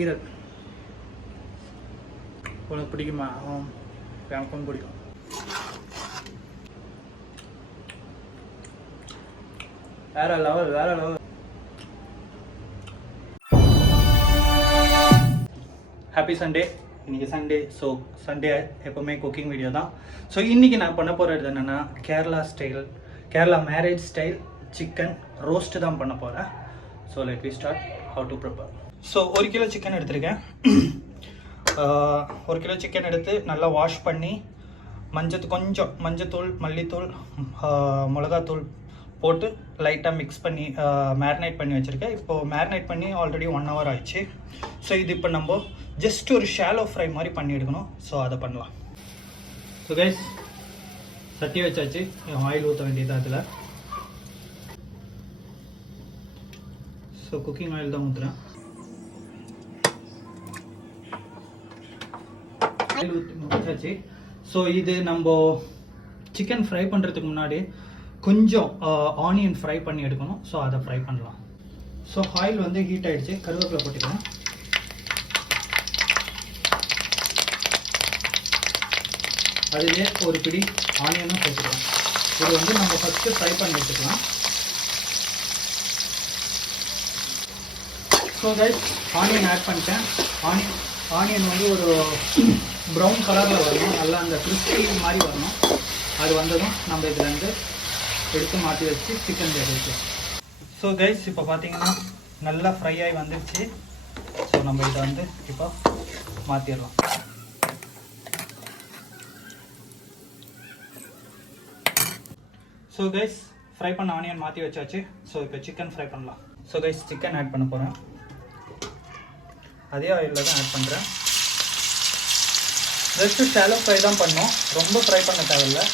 ஈரல் உனக்கு பிடிக்குமா? எனக்கும் பிடிக்கும். வேற லெவல் வேற லெவல். Happy Sunday. இன்றைக்கி சண்டே. ஸோ சண்டே எப்போவுமே குக்கிங் வீடியோ தான். ஸோ இன்றைக்கி நான் பண்ண போகிறது என்னென்னா Kerala marriage style chicken roast தான் பண்ண போகிறேன். So let we start how to prepare. So 1 kilo chicken எடுத்திருக்கேன். 1 கிலோ சிக்கன் எடுத்து நல்லா வாஷ் பண்ணி கொஞ்சம் மஞ்சத்தூள், மல்லித்தூள், மிளகாத்தூள் போட்டு லைட்டாக மிக்ஸ் பண்ணி மேரினேட் பண்ணி வச்சுருக்கேன். இப்போது மேரினேட் பண்ணி ஆல்ரெடி 1 hour ஆயிடுச்சு. ஸோ இது இப்போ நம்ம ஜஸ்ட் ஒரு ஷாலோ ஃப்ரை மாதிரி பண்ணி எடுக்கணும். ஸோ அதை பண்ணலாம். ஸோ கைஸ் சட்டி வச்சாச்சு. ஆயில் ஊற்ற வேண்டியது அதில். ஸோ குக்கிங் ஆயில் தான் ஊற்றுறேன். ஆயில் ஊற்றாச்சு. ஸோ இது நம்ம சிக்கன் ஃப்ரை பண்ணுறதுக்கு முன்னாடி கொஞ்சம் ஆனியன் ஃப்ரை பண்ணி எடுக்கணும். ஸோ அதை ஃப்ரை பண்ணலாம். ஸோ ஆயில் வந்து ஹீட் ஆகிடுச்சு. கருவேப்பிலை போட்டுக்கலாம். அதுலேயே ஒரு பிடி ஆனியனும் சேர்த்துக்கலாம். இது வந்து நம்ம ஃபஸ்ட்டு ஃப்ரை பண்ணி எடுத்துக்கலாம். ஸோ கைஸ் ஆனியன் ஆட் பண்ணிட்டேன். ஆனியன் வந்து ஒரு ப்ரௌன் கலரில் வரணும். நல்லா அந்த கிறிஸ்பி மாதிரி வரணும். அது வந்ததும் நம்ம இதில் வந்து எடுத்து மாற்றி வச்சு சிக்கன் சேர்த்து. ஸோ கைஸ் இப்போ பார்த்தீங்கன்னா நல்லா ஃப்ரை ஆகி வந்துடுச்சு. ஸோ நம்ம இதை வந்து இப்போ மாற்றிடலாம். ஸோ கைஸ் ஃப்ரை பண்ண ஆனியன் மாற்றி வச்சாச்சு. ஸோ இப்போ சிக்கன் ஃப்ரை பண்ணலாம். ஸோ கைஸ் சிக்கன் ஆட் பண்ண போகிறேன். அதே ஆயிலில் தான் ஆட் பண்ணுறேன். ஜஸ்ட்டு ஷாலோ ஃப்ரை தான் பண்ணோம். ரொம்ப ஃப்ரை பண்ண தேவையில்லை.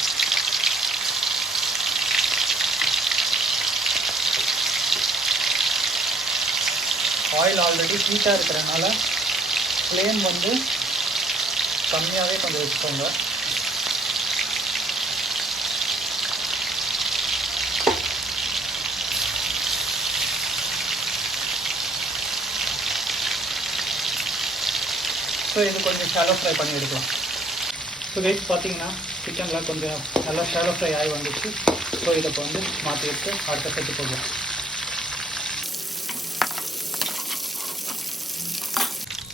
ஆயில் ஆல்ரெடி ஹீட்டாக இருக்கிறதுனால ஃப்ளேம் வந்து கம்மியாகவே கொஞ்சம் வச்சுக்கோங்க. ஸோ இது கொஞ்சம் ஷாலோ ஃப்ரை பண்ணி எடுக்கலாம். ஸோ கைஸ் பார்த்தீங்கன்னா சிக்கனில் கொஞ்சம் நல்லா ஷாலோ ஃப்ரை ஆகி வந்துச்சு. ஸோ இதை இப்போ வந்து மாற்றி எடுத்து அடுத்த செட்டு போடலாம்.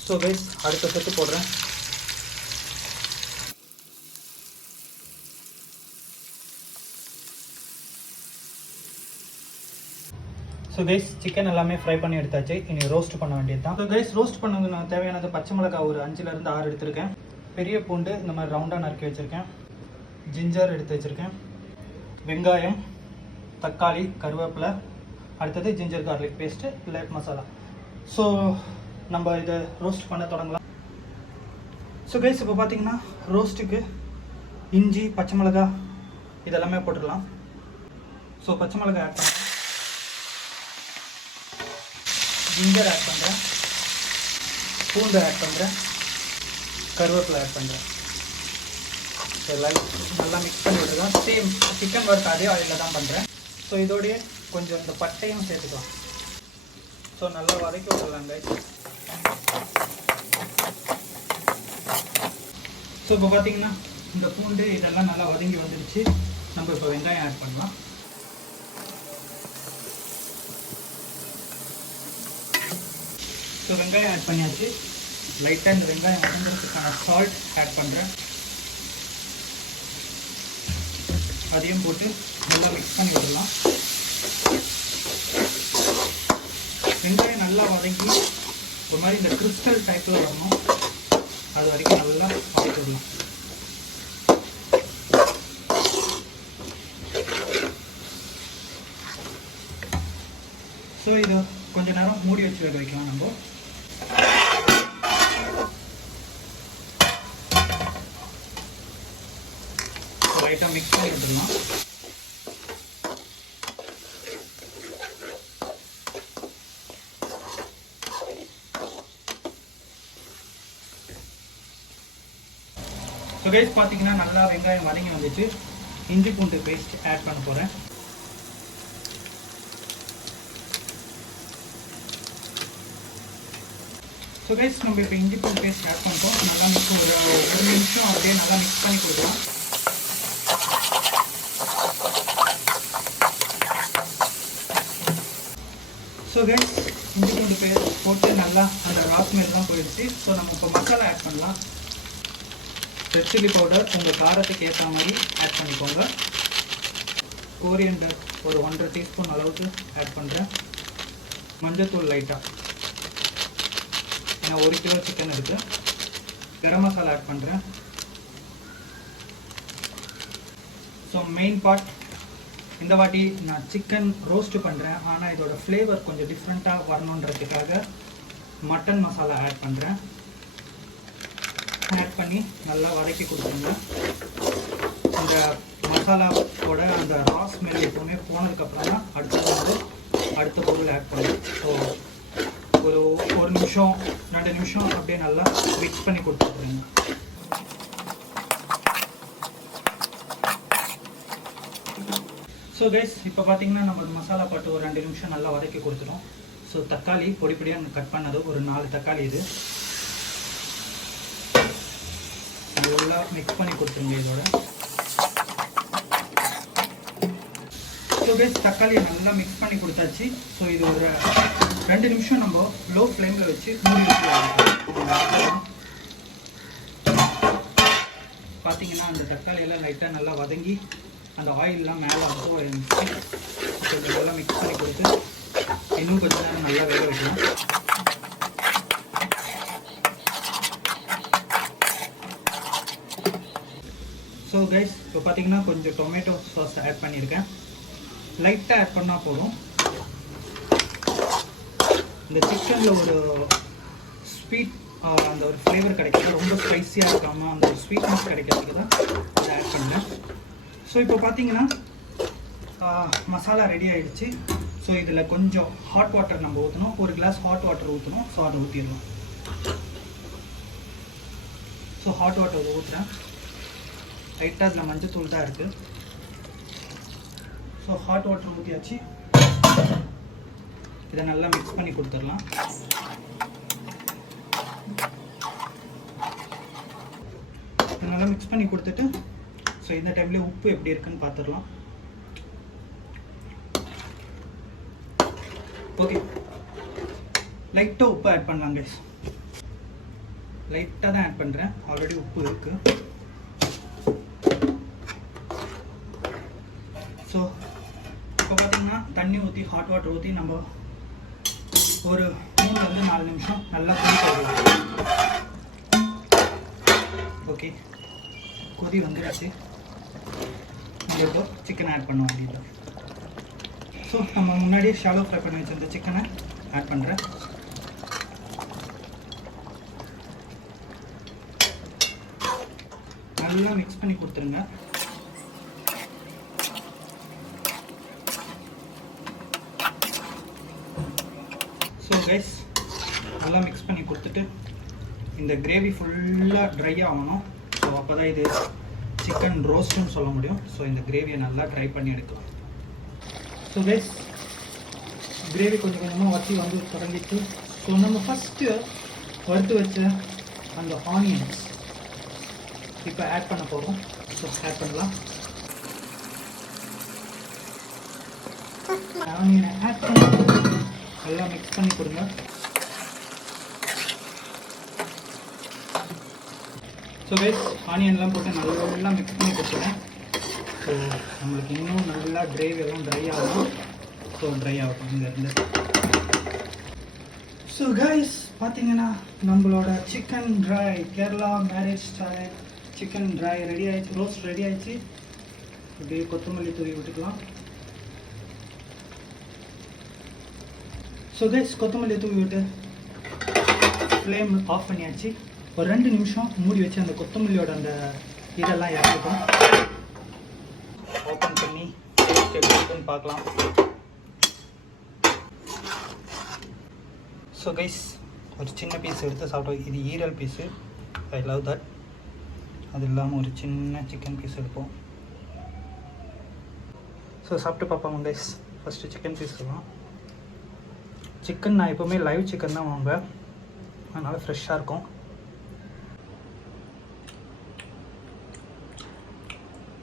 ஸோ கைஸ் அடுத்த செட்டு போடுறேன். ஸோ கைஸ் சிக்கன் எல்லாமே ஃப்ரை பண்ணி எடுத்தாச்சு. இனி ரோஸ்ட் பண்ண வேண்டியது தான். ஸோ கைஸ் ரோஸ்ட் பண்ணது நான் தேவையானது பச்சை மிளகாய் ஒரு 5லேருந்து 6 எடுத்திருக்கேன். பெரிய பூண்டு இந்த மாதிரி ரவுண்டாக நறுக்கி வச்சுருக்கேன். ஜிஞ்சர் எடுத்து வச்சுருக்கேன். வெங்காயம், தக்காளி, கருவேப்பிலை, அடுத்தது ginger garlic paste, light masala. So நம்ம இதை ரோஸ்ட் பண்ண தொடங்கலாம். ஸோ கைஸ் இப்போ பார்த்தீங்கன்னா ரோஸ்ட்டுக்கு இஞ்சி, பச்சை மிளகாய் இதெல்லாமே போட்டுடலாம். ஸோ பச்சை மிளகாய் ஆட் பண்ணுறேன். ஜிஞ்சர் ஆட் பண்ணுறேன். பூண்டு ஆட் பண்ணுறேன். கருவேப்பிலை ஆட் பண்ணுறேன். ஸோ எல்லாம் நல்லா மிக்ஸ் பண்ணி விட்டுருக்கோம். சேம் சிக்கன் வறுத்த அதே ஆயிலில் தான் பண்ணுறேன். ஸோ இதோடைய கொஞ்சம் இந்த பட்டையும் சேர்த்துக்கலாம். ஸோ நல்லா வதக்கி விட்டுடலாம் கைஸ். ஸோ இப்போ பார்த்தீங்கன்னா இந்த பூண்டு இதெல்லாம் நல்லா வதங்கி வந்துடுச்சு. நம்ம இப்போ வெங்காயம் ஆட் பண்ணலாம். ஸோ வெங்காயம் ஆட் பண்ணியாச்சு. லைட்டாக இந்த வெங்காயம் வதங்கிறதுக்கான சால்ட் ஆட் பண்ணுறேன். அதையும் போட்டு நல்லா மிக்ஸ் பண்ணி விடலாம். வெங்காயம் நல்லா வதங்கி ஒரு மாதிரி இந்த கிறிஸ்டல் டைப்பில் வரணும். அது வரைக்கும் நல்லா வதக்கி விடலாம். ஸோ இதை கொஞ்ச நேரம் மூடி வச்சு வேக வைக்கலாம். நம்ம லைட்டாக மிக்ஸ் பண்ணி விட்டுடலாம். ஸோ கைஸ் பார்த்தீங்கன்னா நல்லா வெங்காயம் வதங்கி வந்துச்சு. இஞ்சி பூண்டு பேஸ்ட் ஆட் பண்ண போகிறேன். ஸோ கைஸ் நம்ம இப்போ இஞ்சி பூண்டு பேஸ்ட் ஆட் பண்ணிட்டோம். நல்லா மிக்ஸ் ஒரு நிமிஷம் அப்படியே நல்லா மிக்ஸ் பண்ணி கொடுக்கலாம். ஸோ கைஸ் இஞ்சி பூண்டு பேஸ்ட் போட்டு நல்லா அந்த ராஸ்மெல்லாம் போயிடுச்சு. ஸோ நம்ம இப்போ மசாலா ஆட் பண்ணலாம். ரெட் சில்லி பவுடர் உங்கள் காரத்துக்கு ஏற்ற மாதிரி ஆட் பண்ணிக்கோங்க. கோரியண்டர் ஒரு 1.5 டீஸ்பூன் அளவுக்கு ஆட் பண்ணுறேன். மஞ்சத்தூள் லைட்டாக, ஏன்னா 1 கிலோ சிக்கன் இருக்குது. கரம் மசாலா ஆட் பண்ணுறேன். ஸோ மெயின் பார்ட், இந்த வாட்டி நான் சிக்கன் ரோஸ்ட் பண்ணுறேன், ஆனால் இதோட ஃப்ளேவர் கொஞ்சம் டிஃப்ரெண்ட்டாக வரணுன்றதுக்காக மட்டன் மசாலா ஆட் பண்ணுறேன். ஆட் பண்ணி நல்லா வதக்கி கொடுத்துருங்க. அந்த மசாலாவோட அந்த ரா ஸ்மெல் எப்பவுமே போனதுக்கப்புறம் தான் அடுத்த பொருள் ஆட் பண்ணுறேன். ஸோ ஒரு நிமிஷம் 2 நிமிஷம் அப்படியே நல்லா மிக்ஸ் பண்ணி கொடுத்துருங்க. ஸோ கைஸ் இப்போ பார்த்தீங்கன்னா நம்ம மசாலா போட்டு ஒரு 2 நிமிஷம் நல்லா வதக்கி கொடுத்துரும். ஸோ தக்காளி பொடியாக கட் பண்ணது ஒரு 4 தக்காளி இது நல்லா மிக்ஸ் பண்ணி கொடுத்துருங்க இதோட. ஸோ கைஸ் தக்காளியை நல்லா மிக்ஸ் பண்ணி கொடுத்தாச்சு. ஸோ இது ஒரு 2 நிமிஷம் நம்ம லோ ஃப்ளேமில் வச்சு மூடி வச்சு பார்த்தீங்கன்னா அந்த தக்காளியெல்லாம் லைட்டாக நல்லா வதங்கி அந்த ஆயிலெலாம் மேலே வந்து கொஞ்சம் நல்லா மிக்ஸ் பண்ணி கொடுத்து இன்னும் கொஞ்சம் நேரம் நல்லா வேக வைக்கலாம். ஸோ கைஸ் இப்போ பார்த்தீங்கன்னா கொஞ்சம் டொமேட்டோ சாஸ் ஆட் பண்ணியிருக்கேன். லைட்டாக ஆட் பண்ணால் போதும். இந்த சிக்கனில் ஒரு ஸ்வீட் அந்த ஒரு ஃப்ளேவர் கிடைக்கும். ரொம்ப ஸ்பைஸியாக இருக்காமல் அந்த ஒரு ஸ்வீட்னஸ் கிடைக்கிறதுக்கு தான் அதை ஆட் பண்ணேன். ஸோ இப்போ பார்த்தீங்கன்னா மசாலா ரெடி ஆகிடுச்சு. ஸோ இதில் கொஞ்சம் ஹாட் வாட்டர் நம்ம ஊற்றணும். ஒரு கிளாஸ் ஹாட் வாட்டர் ஊற்றணும். ஸோ அதை ஊற்றிடலாம். ஸோ ஹாட் வாட்டர் ஊற்றுறேன். லைட்டாக அதில் மஞ்சத்தூள் தான் இருக்குது. ஸோ ஹாட் வாட்டர் ஊற்றியாச்சு. இதை நல்லா மிக்ஸ் பண்ணி கொடுத்துடலாம். இதை நல்லா மிக்ஸ் பண்ணி கொடுத்துட்டு ஸோ இந்த டைம்லேயே உப்பு எப்படி இருக்குன்னு பார்த்துடலாம். ஓகே, லைட்டாக உப்பு ஆட் பண்ணலாம் கைஸ். லைட்டாக தான் ஆட் பண்ணுறேன், ஆல்ரெடி உப்பு இருக்குது. ஸோ இப்போ பார்த்தீங்கன்னா தண்ணி ஊற்றி ஹாட் வாட்டர் ஊற்றி நம்ம ஒரு 3-4 நிமிஷம் நல்லா கொதிக்க விடலாம். ஓகே, கொதி வந்துடுச்சு. இப்போ சிக்கன் ஆட் பண்ணோம் அப்படின்ட்டு. ஸோ நம்ம முன்னாடியே ஷாலோ ஃப்ரை பண்ணி வச்சிருந்த சிக்கனை ஆட் பண்ணுறேன். நல்லா மிக்ஸ் பண்ணி கொடுத்துருங்க. ஸோ கைஸ் நல்லா மிக்ஸ் பண்ணி கொடுத்துட்டு இந்த கிரேவி ஃபுல்லாக ட்ரை ஆகணும். ஸோ அப்போ தான் இது சிக்கன் ரோஸ்ட்டுன்னு சொல்ல முடியும். ஸோ இந்த கிரேவியை நல்லா ட்ரை பண்ணி எடுக்கலாம். ஸோ கைஸ் கிரேவி கொஞ்சம் கொஞ்சமாக வச்சு வந்து தொடங்கிட்டு ஸோ நம்ம ஃபஸ்ட்டு வறுத்து வச்ச அந்த ஆனியன்ஸ் இப்போ ஆட் பண்ண போகிறோம். ஸோ ஆட் பண்ணலாம். ஆனியனை ஆட் பண்ணி நல்லா மிக்ஸ் பண்ணி கொடுங்க. ஸோ கைஸ் ஆனியன்லாம் போட்டு நல்லா மிக்ஸ் பண்ணி கொடுத்துருவேன். ஸோ நம்மளுக்கு இன்னும் நல்லா கிரேவி எல்லாம் ட்ரை ஆகும். ஸோ ட்ரை ஆகும் இங்கேருந்து. ஸோ கைஸ் பார்த்தீங்கன்னா நம்மளோட chicken try Kerala marriage style chicken try ready ஆயிடுச்சு. ரோஸ்ட் ரெடி ஆயிடுச்சு. இப்படியே கொத்தமல்லி தூவி விட்டுக்கலாம். ஸோ கைஸ் கொத்தமல்லி தூவி விட்டு ஃப்ளேம் ஆஃப் பண்ணியாச்சு. ஒரு 2 நிமிஷம் மூடி வச்சு அந்த கொத்தமல்லியோட அந்த இதெல்லாம் இறக்கிட்டோம். ஓப்பன் பண்ணி எப்படி இருக்குன்னு பார்க்கலாம். ஸோ கைஸ் ஒரு சின்ன பீஸ் எடுத்து சாப்பிட்டோம். இது ஈரல் பீஸு. I love that. அது இல்லாமல் ஒரு சின்ன சிக்கன் பீஸ் எடுப்போம். ஸோ சாப்பிட்டு பார்ப்பாங்க கைஸ். ஃபஸ்ட்டு சிக்கன் பீஸ் தான். சிக்கன் நான் எப்போவுமே லைவ் சிக்கன் தான் வாங்குவேன். அதனால் ஃப்ரெஷ்ஷாக இருக்கும்.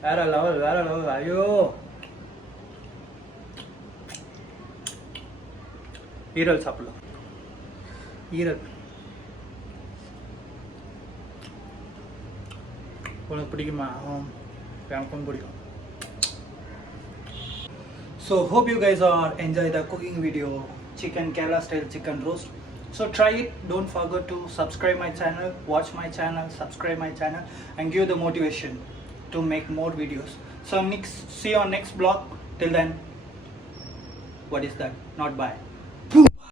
வேற லெவல். ஐயோ, ஈரல் சாப்பிடலாம். ஈரல் உனக்கு பிடிக்குமா? எனக்கும் பிடிக்கும். So hope you guys are enjoy the cooking video, chicken Kerala style chicken roast. So try it. Don't forget to subscribe my channel, watch my channel, subscribe my channel, and give the motivation to make more videos. So see you on next vlog. Till then, what is that? Not bye.